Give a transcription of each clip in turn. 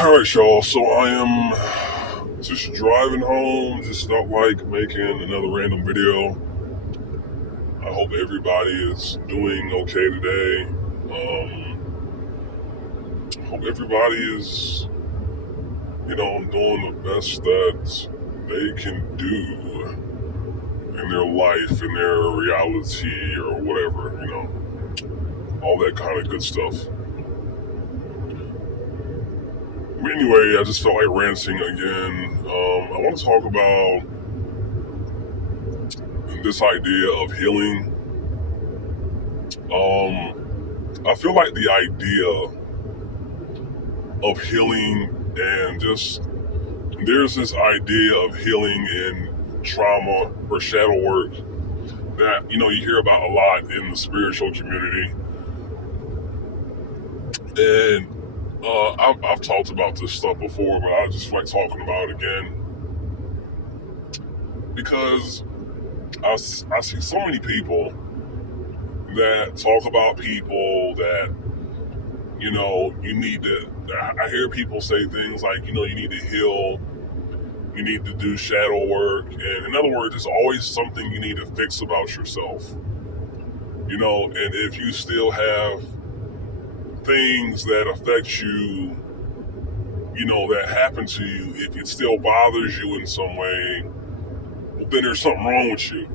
All right, y'all. So I am just driving home. Just felt like making another random video. I hope everybody is doing okay today. Hope everybody is, doing the best that they can do in their life, in their reality, or whatever. All that kind of good stuff. Anyway, I just felt like ranting again. I want to talk about this idea of healing. I feel like the idea of healing and just there's this idea of healing in trauma or shadow work that you hear about a lot in the spiritual community, and I've talked about this stuff before, but I just like talking about it again because I see so many people that talk about people that you need to. I hear people say things like, you need to heal, you need to do shadow work, and in other words, there's always something you need to fix about yourself. And if you still have things that affect you, that happen to you, if it still bothers you in some way, well, then there's something wrong with you.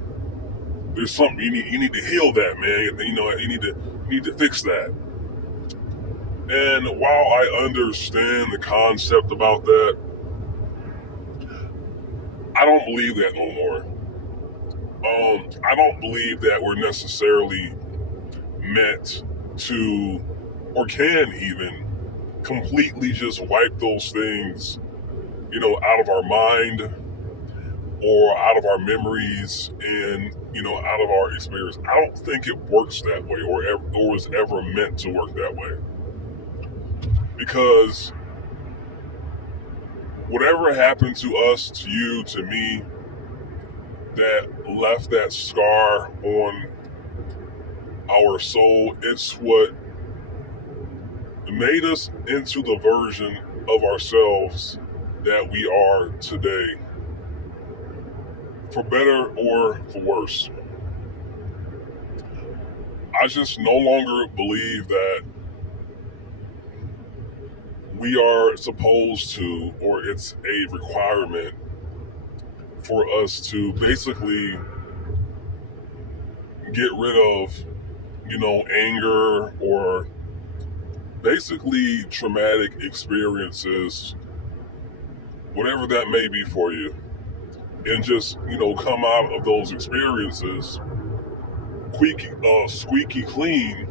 There's something you need to heal that, man. You need to fix that. And while I understand the concept about that, I don't believe that no more. I don't believe that we're necessarily meant to, or can even, completely just wipe those things, out of our mind or out of our memories and, out of our experience. I don't think it works that way or is ever meant to work that way. Because whatever happened to us, to you, to me, that left that scar on our soul, it's what made us into the version of ourselves that we are today, for better or for worse. I just no longer believe that we are supposed to, or it's a requirement for us to basically get rid of, anger or basically traumatic experiences, whatever that may be for you, and just, come out of those experiences squeaky clean,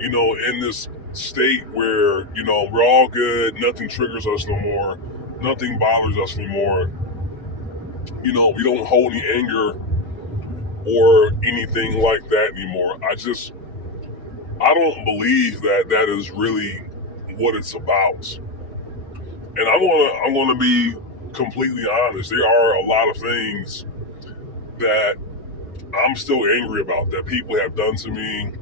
in this state where, we're all good, nothing triggers us no more, nothing bothers us anymore, we don't hold any anger or anything like that anymore. I don't believe that is really what it's about. And I'm gonna be completely honest. There are a lot of things that I'm still angry about that people have done to me.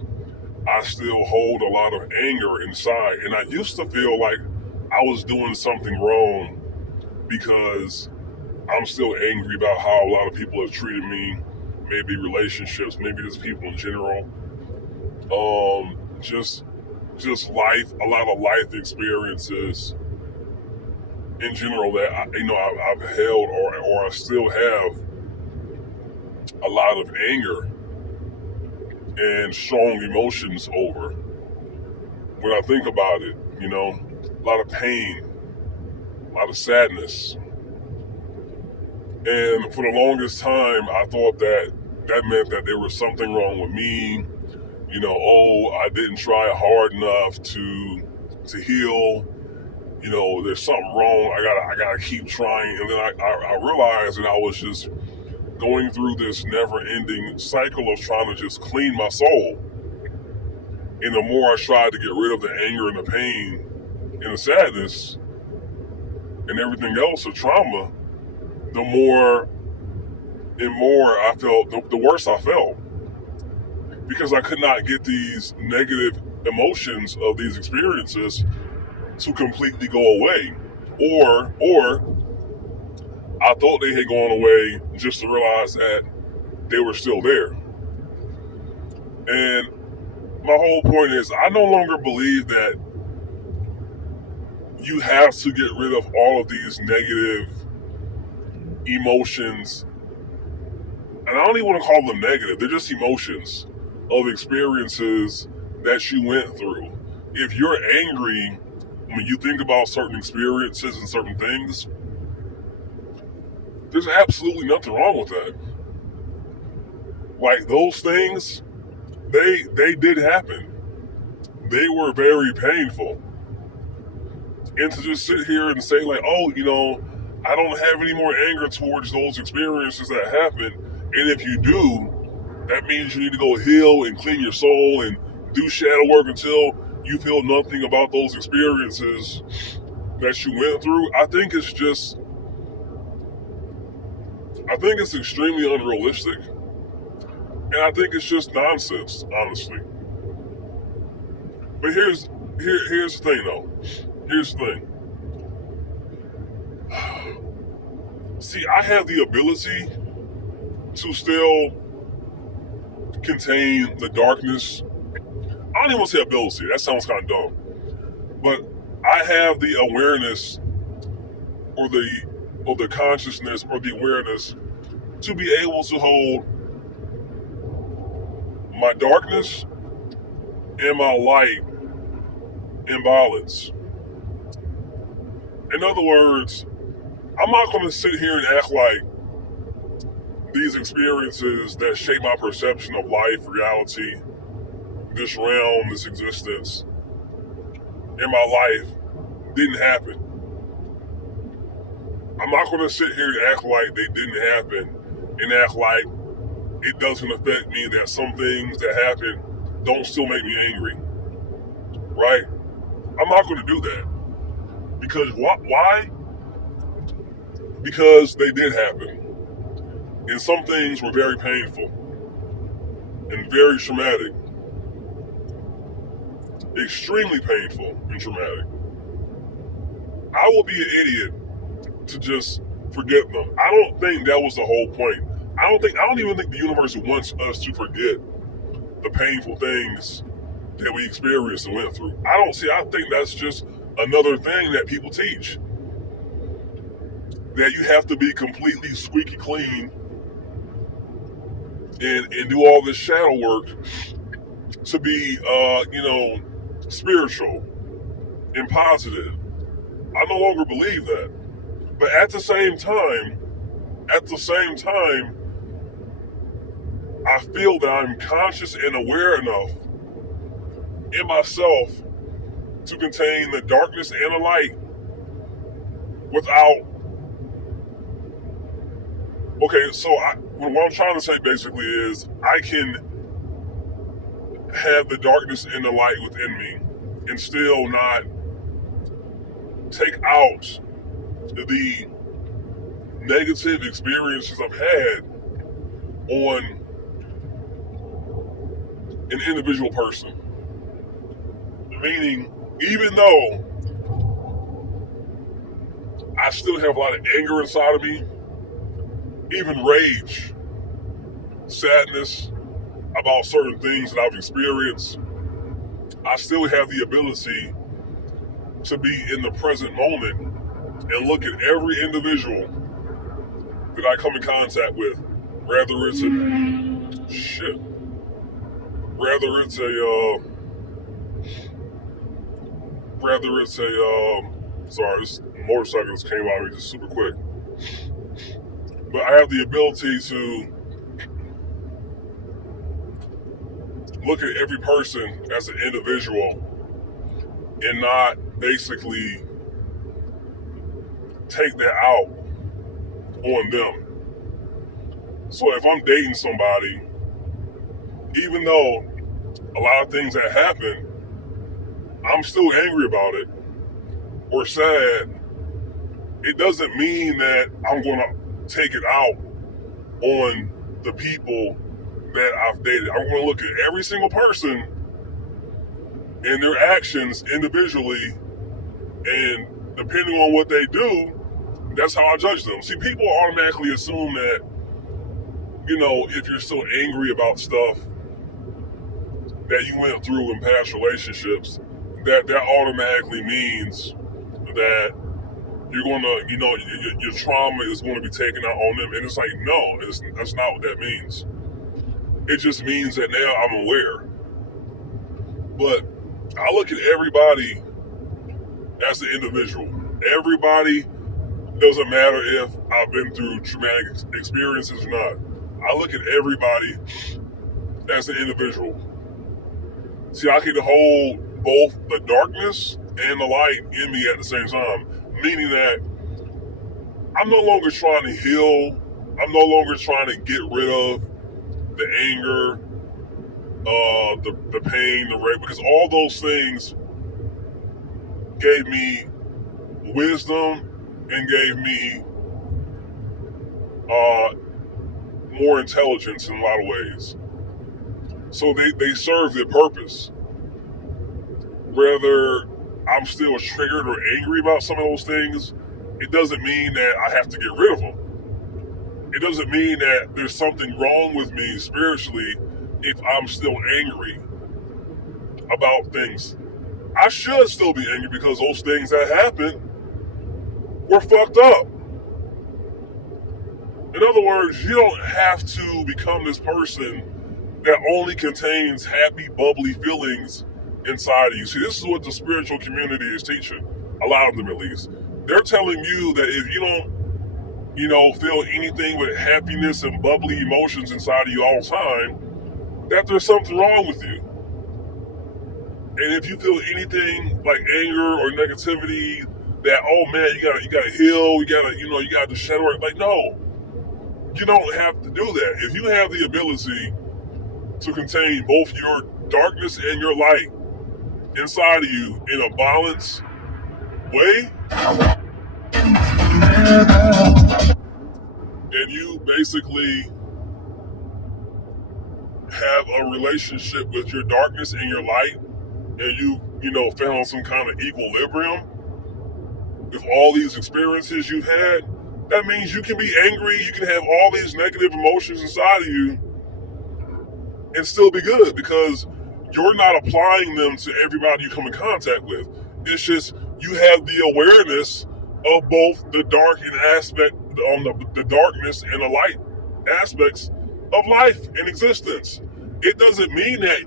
I still hold a lot of anger inside, and I used to feel like I was doing something wrong because I'm still angry about how a lot of people have treated me, maybe relationships, maybe just people in general. Just life, a lot of life experiences in general that I've held or I still have a lot of anger and strong emotions over. When I think about it, a lot of pain, a lot of sadness. And for the longest time, I thought that meant that there was something wrong with me. I didn't try hard enough to heal. There's something wrong. I gotta keep trying. And then I realized that I was just going through this never-ending cycle of trying to just clean my soul. And the more I tried to get rid of the anger and the pain and the sadness and everything else, the trauma, the more and more I felt, the worse I felt. Because I could not get these negative emotions of these experiences to completely go away, or I thought they had gone away just to realize that they were still there. And my whole point is, I no longer believe that you have to get rid of all of these negative emotions. And I don't even want to call them negative. They're just emotions of experiences that you went through. If you're angry when you think about certain experiences and certain things, there's absolutely nothing wrong with that. Like, those things, they did happen. They were very painful. And to just sit here and say, like, oh, I don't have any more anger towards those experiences that happened. And if you do, that means you need to go heal and clean your soul and do shadow work until you feel nothing about those experiences that you went through. I think it's extremely unrealistic. And I think it's just nonsense, honestly. But here's the thing, though. Here's the thing. See, I have the ability to still contain the darkness. I don't even want to say ability. That sounds kind of dumb. But I have the awareness or the consciousness or the awareness to be able to hold my darkness and my light in balance. In other words, I'm not going to sit here and act like these experiences that shape my perception of life, reality, this realm, this existence, in my life didn't happen. I'm not going to sit here and act like they didn't happen and act like it doesn't affect me, that some things that happen don't still make me angry. Right? I'm not going to do that. Because why? Because they did happen. And some things were very painful and very traumatic. Extremely painful and traumatic. I will be an idiot to just forget them. I don't think that was the whole point. I don't even think the universe wants us to forget the painful things that we experienced and went through. I think that's just another thing that people teach. That you have to be completely squeaky clean and do all this shadow work to be, spiritual and positive. I no longer believe that. But at the same time, I feel that I'm conscious and aware enough in myself to contain the darkness and the light without. Okay, so what I'm trying to say basically is I can have the darkness and the light within me and still not take out the negative experiences I've had on an individual person. Meaning, even though I still have a lot of anger inside of me, even rage, sadness about certain things that I've experienced, I still have the ability to be in the present moment and look at every individual that I come in contact with, whether it's sorry, this motorcycle just came out of me just super quick. But I have the ability to look at every person as an individual and not basically take that out on them. So if I'm dating somebody, even though a lot of things that happen, I'm still angry about it or sad, it doesn't mean that I'm going to take it out on the people that I've dated. I'm going to look at every single person and their actions individually And depending on what they do, that's how I judge them. See, people automatically assume that, if you're still angry about stuff that you went through in past relationships, that automatically means that you're gonna, your trauma is going to be taken out on them. And it's like, no, that's not what that means. It just means that now I'm aware. But I look at everybody as an individual. Everybody, doesn't matter if I've been through traumatic experiences or not. I look at everybody as an individual. See, I can hold both the darkness and the light in me at the same time, meaning that I'm no longer trying to heal. I'm no longer trying to get rid of the anger, the pain, the rape, because all those things gave me wisdom and gave me more intelligence in a lot of ways. So they serve their purpose. Whether I'm still triggered or angry about some of those things, it doesn't mean that I have to get rid of them. It doesn't mean that there's something wrong with me spiritually if I'm still angry about things. I should still be angry because those things that happened were fucked up. In other words, you don't have to become this person that only contains happy, bubbly feelings inside of you. See, this is what the spiritual community is teaching. A lot of them, at least. They're telling you that if you don't, feel anything but happiness and bubbly emotions inside of you all the time, that there's something wrong with you. And if you feel anything like anger or negativity, that, oh man, you gotta heal, you gotta shadow work. Like, no, you don't have to do that. If you have the ability to contain both your darkness and your light inside of you in a balanced way, and you basically have a relationship with your darkness and your light, and you found some kind of equilibrium with all these experiences you've had, that means you can be angry, you can have all these negative emotions inside of you and still be good, because you're not applying them to everybody you come in contact with. It's just you have the awareness of both the dark and aspect on the darkness and the light aspects of life and existence. It doesn't mean that,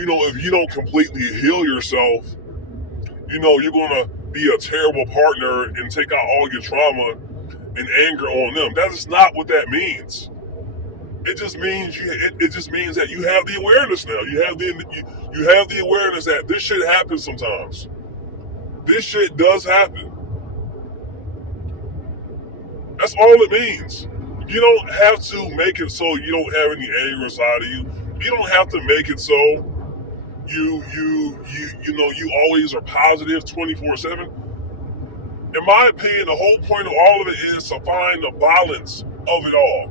if you don't completely heal yourself, you're gonna be a terrible partner and take out all your trauma and anger on them. That is not what that means. It just means that you have the awareness now. You have the awareness that this shit happens sometimes. This shit does happen. That's all it means. You don't have to make it so you don't have any anger inside of you. You don't have to make it so you always are positive 24/7. In my opinion, the whole point of all of it is to find the balance of it all.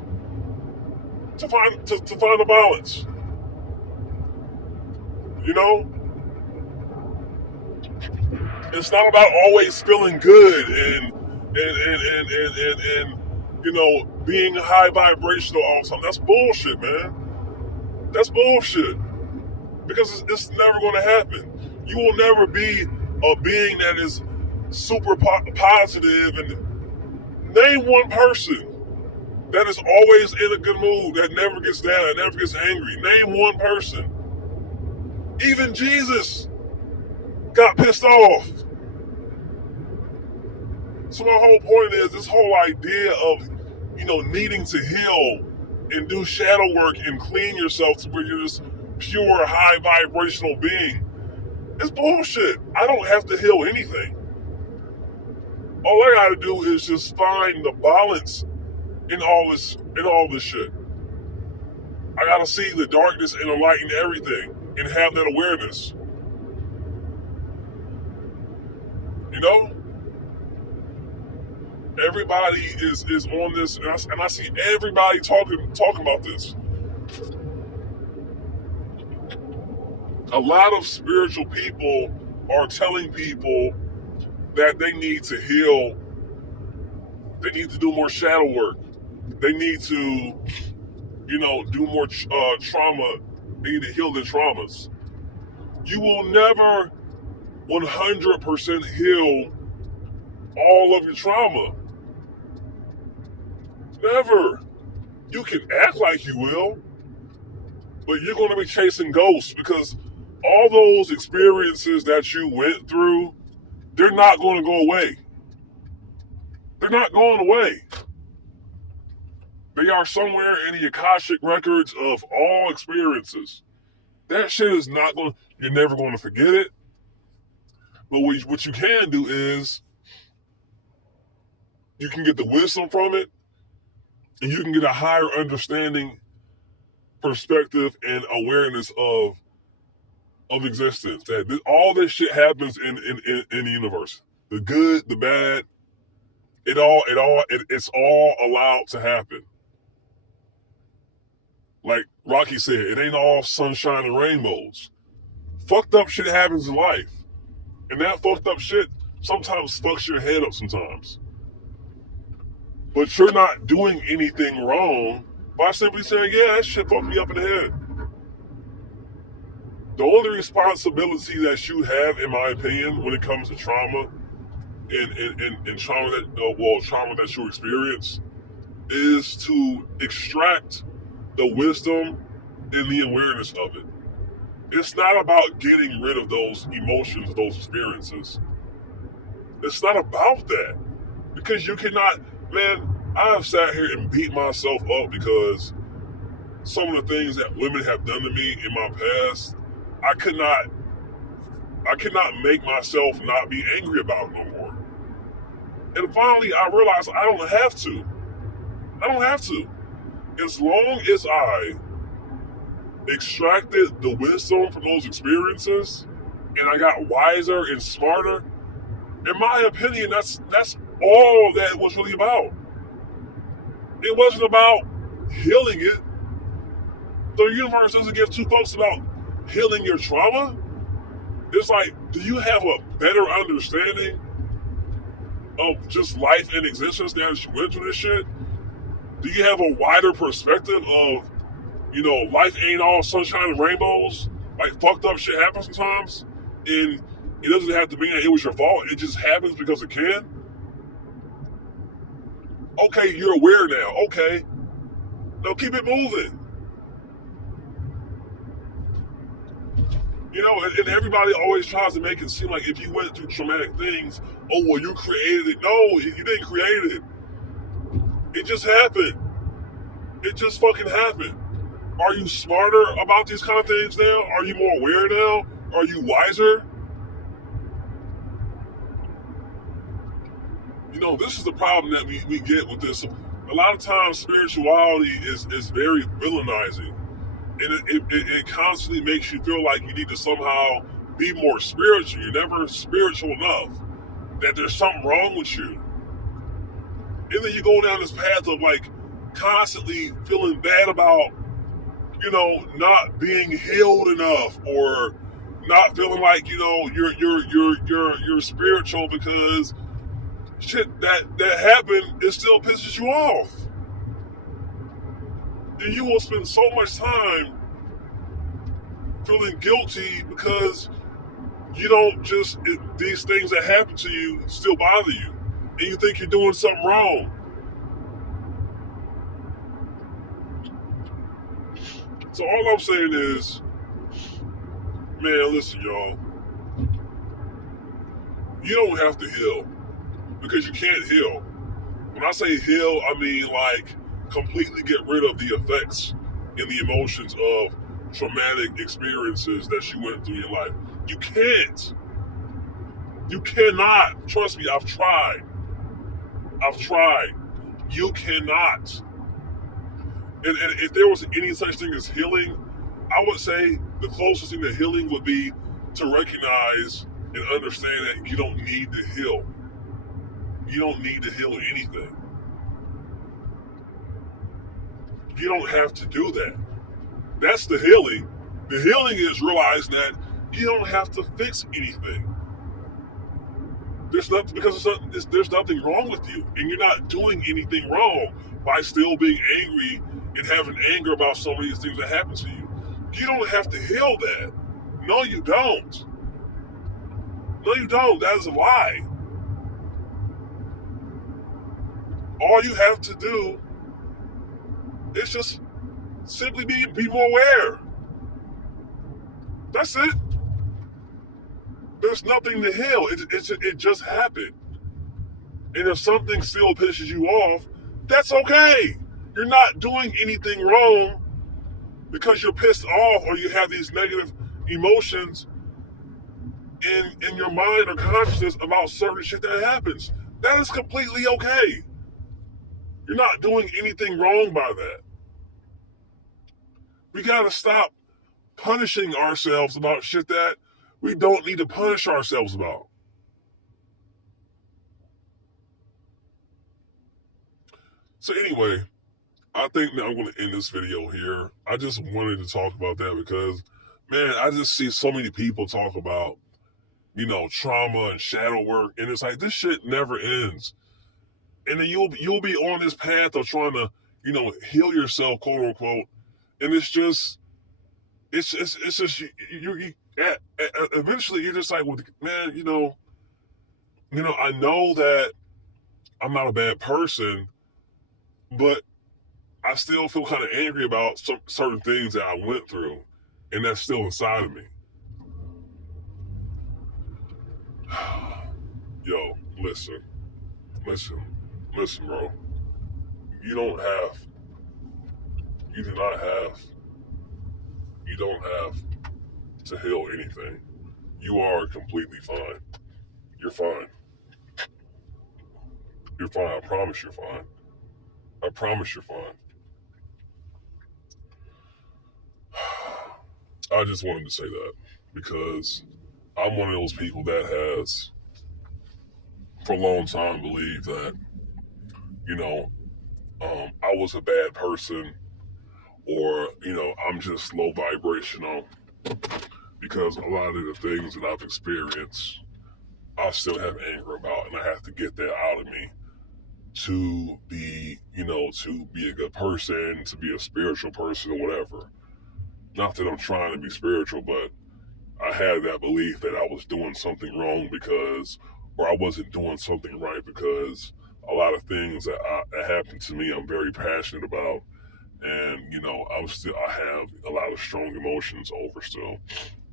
To find the balance. It's not about always feeling good and being high vibrational all the time. That's bullshit, man. That's bullshit. Because it's never going to happen. You will never be a being that is super positive. And name one person that is always in a good mood, that never gets down, that never gets angry. Name one person. Even Jesus got pissed off. So my whole point is this whole idea of, needing to heal and do shadow work and clean yourself to where you're this pure, high vibrational being. It's bullshit. I don't have to heal anything. All I gotta do is just find the balance in all this shit. I gotta see the darkness and the light in everything and have that awareness. Everybody is on this, and I see everybody talking about this. A lot of spiritual people are telling people that they need to heal. They need to do more shadow work. They need to, do more trauma. They need to heal their traumas. You will never 100% heal all of your trauma. Never. You can act like you will, but you're going to be chasing ghosts because all those experiences that you went through, they're not going to go away. They're not going away. They are somewhere in the Akashic records of all experiences. That shit is not going to, you're never going to forget it. But what you can do is you can get the wisdom from it, and you can get a higher understanding, perspective, and awareness of existence. That all this shit happens in the universe. The good, the bad, it's all allowed to happen. Like Rocky said, it ain't all sunshine and rainbows. Fucked up shit happens in life. And that fucked up shit sometimes fucks your head up sometimes. But you're not doing anything wrong by simply saying, yeah, that shit fucked me up in the head. The only responsibility that you have, in my opinion, when it comes to trauma and trauma that you experience, is to extract the wisdom and the awareness of it. It's not about getting rid of those emotions, those experiences. It's not about that. Because you cannot, man, I have sat here and beat myself up because some of the things that women have done to me in my past, I cannot make myself not be angry about it no more. And finally, I realized I don't have to. I don't have to. As long as I extracted the wisdom from those experiences and I got wiser and smarter, in my opinion, that's all that it was really about. It wasn't about healing it. The universe doesn't give two fucks about healing your trauma. It's like, do you have a better understanding of just life and existence now that you went through this shit? Do you have a wider perspective of, life ain't all sunshine and rainbows? Like, fucked up shit happens sometimes, and it doesn't have to mean that it was your fault. It just happens because it can. Okay, you're aware now. Okay. No, keep it moving. And everybody always tries to make it seem like if you went through traumatic things, oh, well, you created it. No, you didn't create it. It just happened. It just fucking happened. Are you smarter about these kind of things now? Are you more aware now? Are you wiser? This is the problem that we get with this. A lot of times spirituality is very villainizing. And it constantly makes you feel like you need to somehow be more spiritual. You're never spiritual enough. That there's something wrong with you. And then you go down this path of like constantly feeling bad about, not being healed enough, or not feeling like, you're spiritual because shit that happened, it still pisses you off. And you will spend so much time feeling guilty because these things that happen to you still bother you. And you think you're doing something wrong. So all I'm saying is, man, listen, y'all. You don't have to heal because you can't heal. When I say heal, I mean like completely get rid of the effects and the emotions of traumatic experiences that you went through in your life. You can't. You cannot. Trust me, I've tried. You cannot. And if there was any such thing as healing, I would say the closest thing to healing would be to recognize and understand that you don't need to heal. You don't need to heal anything. You don't have to do that. That's the healing. The healing is realizing that you don't have to fix anything. There's nothing, because there's nothing wrong with you, and you're not doing anything wrong by still being angry and having anger about some of these things that happen to you. You don't have to heal that. No, you don't. No, you don't. That is a lie. All you have to do is just simply be more aware. That's it. There's nothing to heal. It just happened. And if something still pisses you off, that's okay. You're not doing anything wrong because you're pissed off or you have these negative emotions in your mind or consciousness about certain shit that happens. That is completely okay. You're not doing anything wrong by that. We gotta stop punishing ourselves about shit that we don't need to punish ourselves about. So anyway, I think that I'm going to end this video here. I just wanted to talk about that because, man, I just see so many people talk about, trauma and shadow work, and it's like this shit never ends. And then you'll be on this path of trying to, heal yourself, quote unquote, and it's just eventually you're just like, well, man, I know that I'm not a bad person, but I still feel kind of angry about certain things that I went through, and that's still inside of me. Yo, listen, bro. You don't have to heal anything. You are completely fine. You're fine. You're fine. I promise you're fine. I promise you're fine. I just wanted to say that because I'm one of those people that has, for a long time, believed that, I was a bad person, or, I'm just low vibrational, because a lot of the things that I've experienced, I still have anger about, and I have to get that out of me to be, to be a good person, to be a spiritual person, or whatever. Not that I'm trying to be spiritual, but I had that belief that I was doing something wrong or I wasn't doing something right because a lot of things that happened to me, I'm very passionate about. And, I have a lot of strong emotions over still.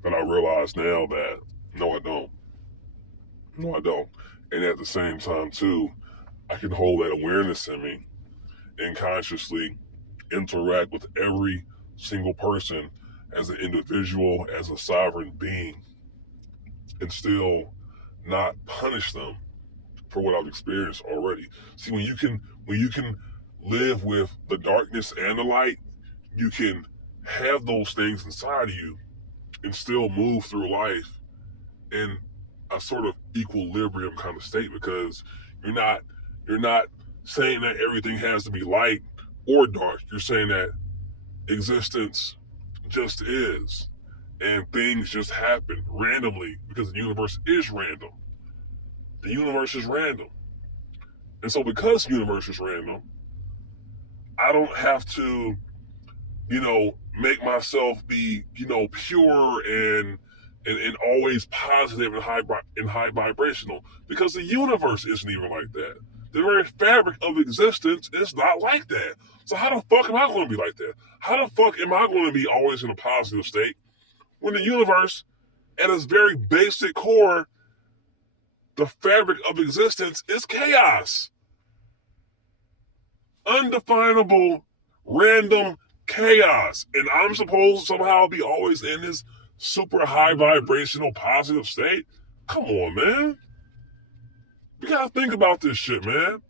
But I realize now that, no, I don't. No, I don't. And at the same time, too, I can hold that awareness in me and consciously interact with every single person as an individual, as a sovereign being, and still not punish them for what I've experienced already. See, when you can live with the darkness and the light, you can have those things inside of you and still move through life in a sort of equilibrium kind of state, because you're not saying that everything has to be light or dark. You're saying that existence just is, and things just happen randomly because the universe is random. The universe is random. And so because the universe is random, I don't have to, make myself be, pure and always positive and high vibrational, because the universe isn't even like that. The very fabric of existence is not like that. So how the fuck am I going to be like that? How the fuck am I going to be always in a positive state when the universe, at its very basic core, the fabric of existence is chaos? Undefinable, random chaos. And I'm supposed to somehow be always in this super high vibrational positive state? Come on, man. We gotta think about this shit, man.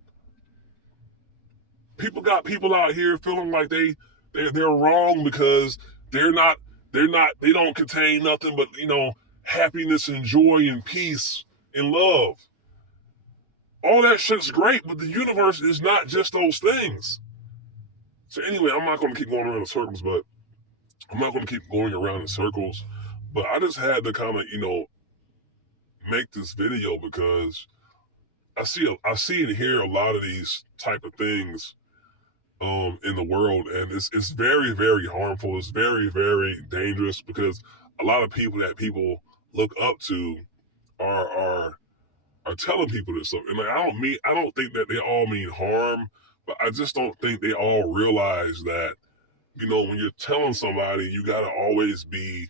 People got people out here feeling like they're wrong because they don't contain nothing but, happiness and joy and peace and love. All that shit's great, but the universe is not just those things. So anyway, I'm not going to keep going around in circles, but I just had to kind of, make this video because I see and hear a lot of these type of things in the world, and it's very, very harmful. It's very, very dangerous because a lot of people that people look up to are are telling people this stuff. And like, I don't think that they all mean harm, but I just don't think they all realize that, you know, when you're telling somebody, you gotta always be,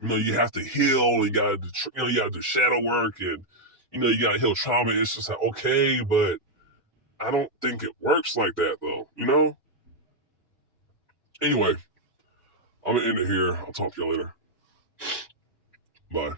you know, you have to heal, you gotta do, you know, you gotta do shadow work, and you know, you gotta heal trauma. It's just like, okay, but I don't think it works like that though, you know? Anyway, I'm gonna end it here. I'll talk to y'all later. Bye.